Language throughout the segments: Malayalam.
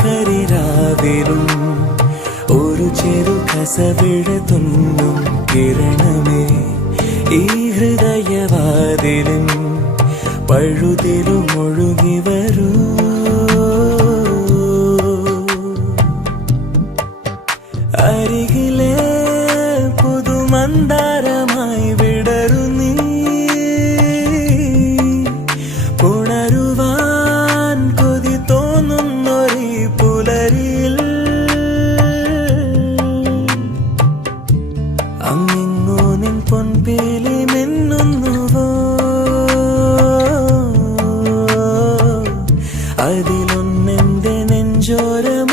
കരിരാവിലും ഒരു ചെറു കസവിട തുന്നും കിരണമേ ഈ ഹൃദയവാതിലും പഴുതിലും ഒഴുകി വരൂ. അരികിലെ പുതുമന്ദാരമായി വിടരു നീ, പുണരുവാൻ കൊതി തോന്നുന്നൊരീ പുലരിയിൽ അങ്ങിങ്ങോ നിൻ പൊൻപേലി മിന്നുന്നുവോ, അതിലൊന്നെന്റെ നെഞ്ചോരമയുന്നുവോ.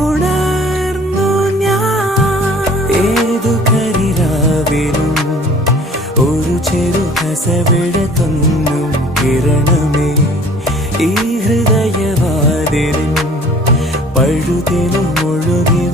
ഉണർന്നു ഞാൻ ഏതു കരിരാവിലും ഒരു ചെറു കസവിട തുന്നും കിരണമേ ഈ ഹൃദയവാതിലും പഴുതിലും ഒഴുകി